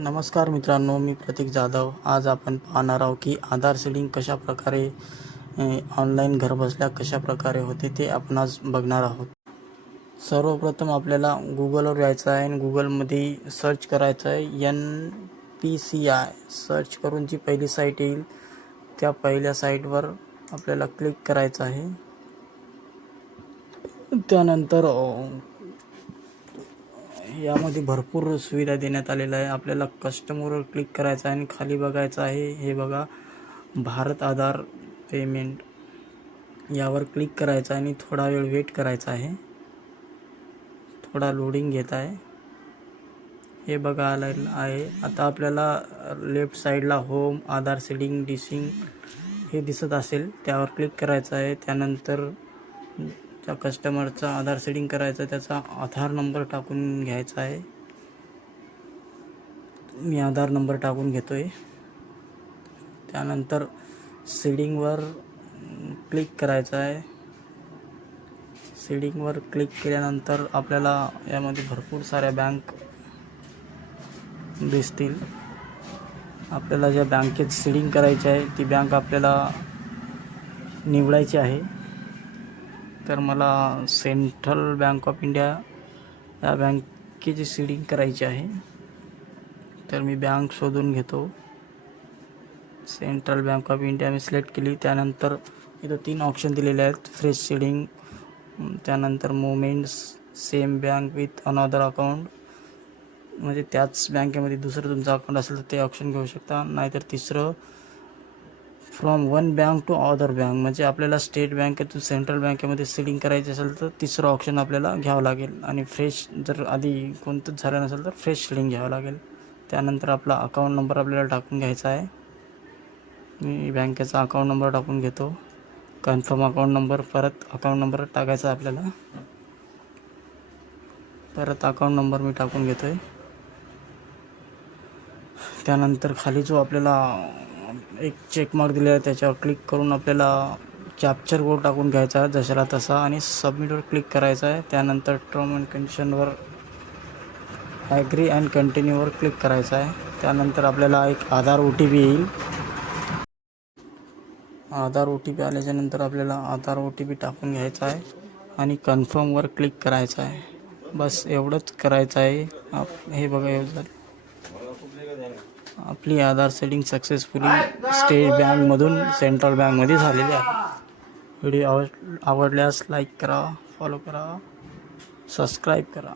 नमस्कार मित्रांनो, मी प्रतीक जाधव. आज आपण पाहणार आहोत की आधार सीडिंग कशा प्रकारे ऑनलाईन घरबसल्या कशा प्रकारे होते ते आपण आज बघणार आहोत. सर्वप्रथम आपल्याला गुगलवर यायचं आहे आणि गुगलमध्ये सर्च करायचं आहे NPCI. सर्च करून जी पहिली साईट येईल त्या पहिल्या साईटवर आपल्याला क्लिक करायचं आहे. त्यानंतर यामध्ये भरपूर सुविधा देण्यात आलेल्या आहे. आपल्याला कस्टमरवर क्लिक करायचं आहे आणि खाली बघायचं आहे, हे बघा, भारत आधार पेमेंट, यावर क्लिक करायचं आहे आणि थोडा वेळ वेट करायचा आहे. थोडा लोडिंग घेत आहे. हे बघा आलं आहे. आता आपल्याला लेफ्ट साईडला होम, आधार सीडिंग, डिसिंग हे दिसत असेल, त्यावर क्लिक करायचं आहे. त्यानंतर त्या कस्टमरचा आधार सीडिंग करायचं, त्याचा आधार नंबर टाकून घ्यायचा आहे. मी आधार नंबर टाकून घेतोय. त्यानंतर सीडिंगवर क्लिक करायचं आहे. सीडिंगवर क्लिक केल्यानंतर आपल्याला यामध्ये भरपूर साऱ्या बँक दिसतील. आपल्याला ज्या बँकेत सीडिंग करायची आहे ती बँक आपल्याला निवडायची आहे. तर मला सेंट्रल बँक ऑफ इंडिया या बँकेची सीडिंग करायची आहे. तर मी बँक शोधून घेतो. Central bank of India me select केली. त्यानंतर इथं 3 ऑप्शन दिलेले आहेत: फ्रेश सीडिंग, त्यानंतर movements, same bank with another account, म्हणजे त्याच बँकेमध्ये दुसरं तुमचं अकाउंट असेल तर ते ऑप्शन घेऊ शकता. नाहीतर तिसरं from one bank to other bank, म्हणजे आपल्याला स्टेट बँकेतून सेंट्रल बँकेमध्ये सीडिंग करायची असेल तर तिसरं ऑप्शन आपल्याला घ्यावं लागेल. आणि फ्रेश जर आधी कोणतंच झालं नसेल तर फ्रेश सीडिंग घ्यावं लागेल. त्यानंतर आपला अकाउंट नंबर आपल्याला टाकून घ्यायचा आहे. मी बँकेचा अकाउंट नंबर टाकून घेतो. कन्फर्म अकाउंट नंबर, परत अकाउंट नंबर टाकायचा आपल्याला. परत अकाउंट नंबर मी टाकून घेतो आहे. त्यानंतर खाली जो आपल्याला एक चेकमार्क दिलेला आहे त्याच्यावर क्लिक करून आपल्याला कॅप्चर कोड टाकून घ्यायचा जशाला तसा आणि सबमिटवर क्लिक करायचं आहे. त्यानंतर टर्म अँड कंडिशनवर ॲग्री अँड कंटिन्यूवर क्लिक करायचं आहे. त्यानंतर आपल्याला एक आधार OTP येईल. आधार OTP आल्याच्यानंतर आपल्याला आधार OTP टाकून घ्यायचा आहे आणि कन्फर्मवर क्लिक करायचं आहे. बस एवढंच करायचं आहे. हे बघा, एवढं झालं. आपली आधार सेटिंग सक्सेसफुली स्टेट बँकमधून सेंट्रल बँकमध्ये झालेली आहे. व्हिडिओ आवडल्यास लाईक करा, फॉलो करा, सबस्क्राईब करा.